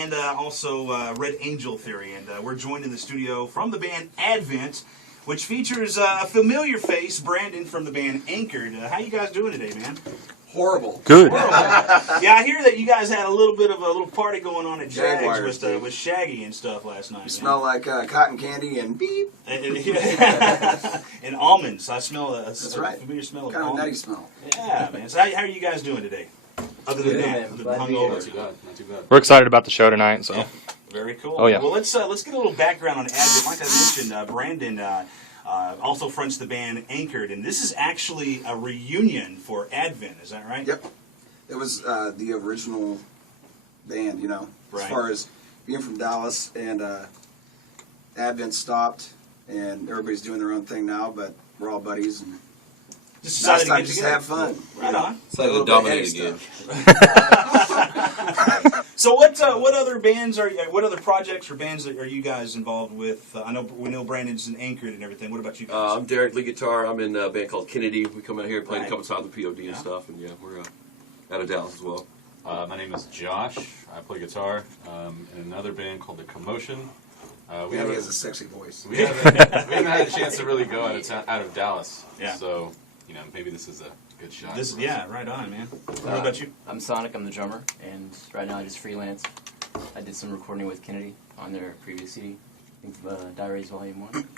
And also Red Angel Theory. And we're joined in the studio from the band Advent, which features a familiar face, Brandon from the band Anchored. How you guys doing today, man? Horrible. Good. Horrible. Yeah, I hear that you guys had a little bit of a little party going on at Jags with Shaggy and stuff last night. You smell like cotton candy and beep. And almonds. I smell That's right. familiar smell of Kind of a almonds. nutty smell. Yeah, man. So how are you guys doing today? Other than that, other than hungover. Not too bad. Not too bad. We're excited about the show tonight. So. Yeah. Very cool. Oh, yeah. Well, let's get a little background on Advent. Like I mentioned, Brandon also fronts the band Anchored, and this is actually a reunion for Advent. Is that right? Yep. It was the original band, you know, Right. as far as being from Dallas, and Advent stopped, and everybody's doing their own thing now, but we're all buddies, and Just now decided it's time to to get just together. have fun. Right you know? on. It's like A the little bit dominate heady again. stuff. So what other bands what other projects or bands are you guys involved with? We know Brandon's in Anchored and everything. What about you guys? I'm Derek, lead guitar. I'm in a band called Kennedy. We come out here, played Right. a couple times with POD and stuff, and yeah, we're out of Dallas as well. My name is Josh. I play guitar in another band called The Commotion. He has a sexy voice. We haven't had a chance to really go out of Dallas. Yeah. So, maybe this is a good shot. Right on, man. What about you? I'm Sonic, I'm the drummer, and right now I just freelance. I did some recording with Kennedy on their previous CD, I think Diaries Volume 1.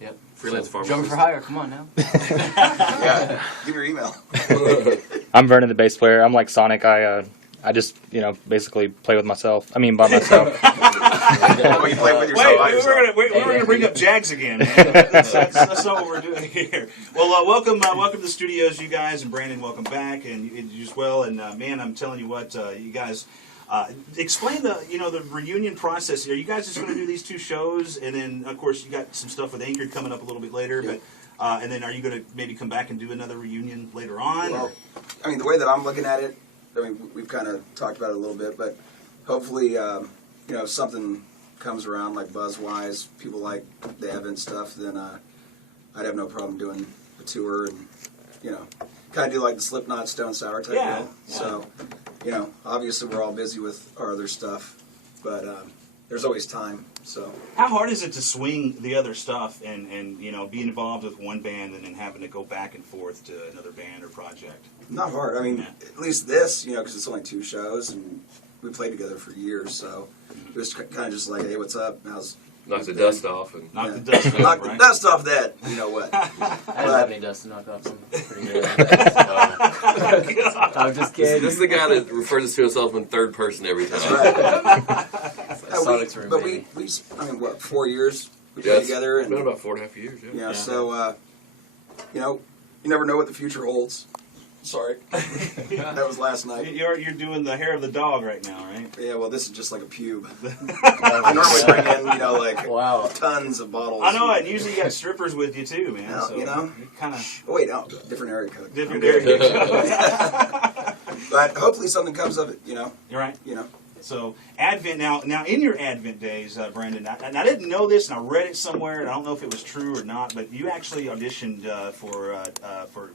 Yep. Freelance So, farmer. Drummer for hire, come on now. Yeah. Give your email. I'm Vernon, the bass player. I'm like Sonic. I just basically play with myself. I mean, by myself. Well, you play with yourself. by yourself. We're gonna bring up Jags again, man. That's not what we're doing here. Well, welcome to the studios, you guys, and Brandon, welcome back, and you as well. And man, I'm telling you what, you guys. Explain the reunion process. Are you guys just going to do these two shows, and then of course you got some stuff with Anchored coming up a little bit later, Yeah. but and then are you going to maybe come back and do another reunion later on? Well, I mean, the way that I'm looking at it, I mean, we've kind of talked about it a little bit, but hopefully, if something comes around, like buzz-wise, people like the Advent stuff, then I'd have no problem doing a tour and, kind of do like the Slipknot, Stone Sour type Yeah, deal. yeah. So, obviously we're all busy with our other stuff, but there's always time, so. How hard is it to swing the other stuff and be involved with one band and then having to go back and forth to another band or project? Not hard. I mean, Yeah. at least this, because it's only 2 shows, and we played together for years, so it was kind of just like, hey, what's up? How's Knock the dust off. And Knock Yeah. the dust off, knock right? the dust off that, you know what? I didn't have any dust to knock off some pretty good. I'm just this kidding. is the guy that refers to himself in third person every time. Sonic's room, But baby. we, 4 years we Yeah, played it's together, and been about 4.5 years. Yeah. yeah, so you never know what the future holds. Sorry, that was last night. You're doing the hair of the dog right now, right? Yeah, well, this is just like a pube. I normally bring in, like Wow. tons of bottles. I know, and usually you got strippers with you too, man. Yeah, So kind of Oh, wait, no, different area code. different I'm good. area. But hopefully something comes of it. You're right. You know. So Advent now in your Advent days, Brandon, and I didn't know this, and I read it somewhere, and I don't know if it was true or not, but you actually auditioned for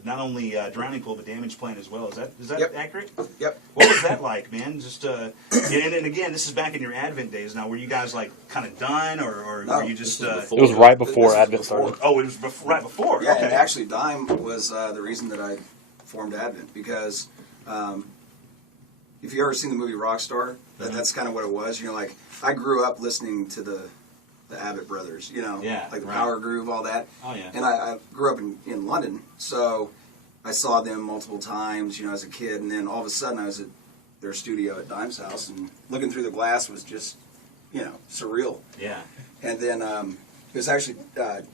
not only Drowning Pool but Damage Plan as well. Is that Yep. accurate? Yep. What was that like, man? Just and again, this is back in your Advent days. Now, were you guys like kind of done, or No, were you just? It was right before This is Advent before. started. Oh, it was right before. Yeah, Okay. and actually Dime was the reason that I formed Advent, because if you ever seen the movie Rockstar, that's kind of what it was. Like I grew up listening to the Abbott Brothers, Yeah, like the right. Power Groove, all that. Oh yeah. And I grew up in London, so I saw them multiple times, as a kid, and then all of a sudden I was at their studio at Dime's house, and looking through the glass was just, surreal. Yeah. And then it was actually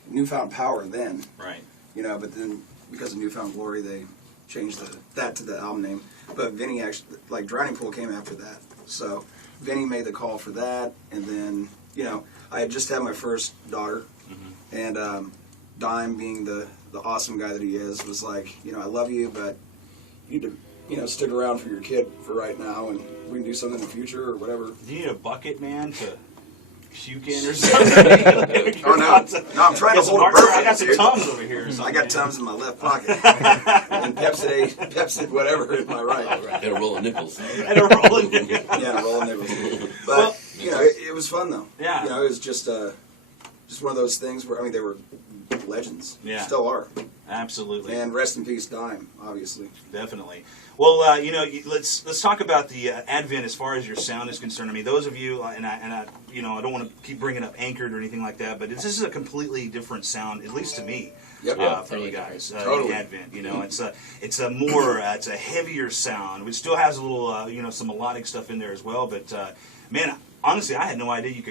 Newfound Power then. Right. But then because of Newfound Glory, they changed that to the album name. But Vinny actually, like Drowning Pool came after that. So Vinny made the call for that, and then, I had just had my first daughter, and Dime, being the awesome guy that he is, was like, I love you, but you need to, stick around for your kid for right now, and we can do something in the future or whatever. Do you need a bucket, man, to puke in or something. Oh no, I'm trying to hold a burp. I got some dude. Tums over here. Or something, I got man. Tums in my left pocket, and Pepsid, whatever, in my right. And a roll of nickels. And a rolling. Yeah, rolling nipples. But Well, it was fun though. Yeah. It was just one of those things where they were legends. Yeah. Still are. Absolutely. And rest in peace, Dime, obviously. Definitely. Well, let's talk about the Advent as far as your sound is concerned. I mean, those of you, and I don't want to keep bringing up Anchored or anything like that, but this is a completely different sound, at least to me. Yep. For Totally you guys, Totally. the Advent. It's a more, it's a heavier sound. It still has a little, some melodic stuff in there as well. But man, honestly, I had no idea you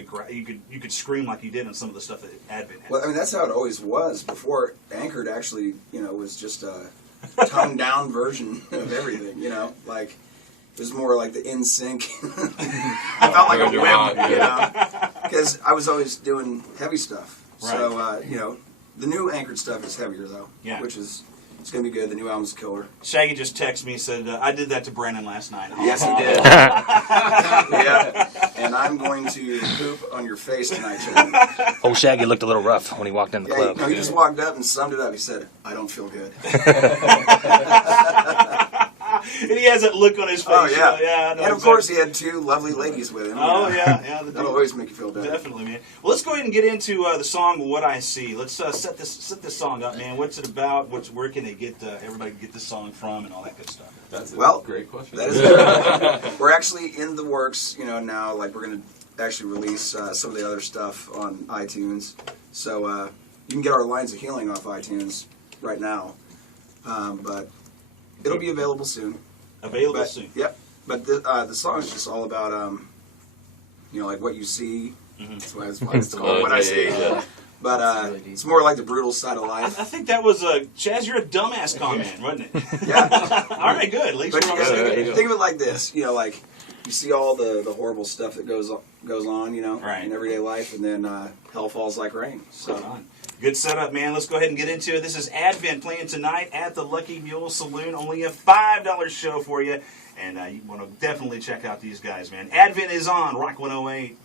could scream like you did on some of the stuff that Advent had. Well, that's how it always was before Anchored actually, was just a toned down version of everything. Like it was more like the NSYNC. I felt like a wimp, because I was always doing heavy stuff. Right. So the new Anchored stuff is heavier though, Yeah. which is it's gonna be good. The new album's killer. Shaggy just texted me and said, I did that to Brandon last night. Yes, he did. Yeah, and I'm going to poop on your face tonight, Chad. Old Shaggy looked a little rough when he walked in the club. He just walked up and summed it up. He said, "I don't feel good." And he has that look on his face. Oh yeah, I know and of course he had two lovely ladies with him. Oh yeah. That'll always make you feel better. Definitely, man. Well, let's go ahead and get into the song "What I See." Let's set this song up, man. What's it about? Where can they get everybody get this song from, and all that good stuff? That's a Well, great question. That is we're actually in the works, now. Like we're gonna actually release some of the other stuff on iTunes, so you can get our Lines of Healing off iTunes right now, but it'll be available soon. Available soon. Yep. But the song is just all about like what you see. Mm-hmm. That's why it's called What I See. Yeah. But That's really deep. it's more like the brutal side of I life. think that was Chaz. You're a dumbass comment, wasn't it? Yeah. All right, good. At least But we're on you the same gotta page. think of it like this, like you see all the horrible stuff that goes on, Right. in everyday life, and then hell falls like rain. So Right on. Good setup, man. Let's go ahead and get into it. This is Advent playing tonight at the Lucky Mule Saloon. Only a $5 show for you. And you want to definitely check out these guys, man. Advent is on Rock 108.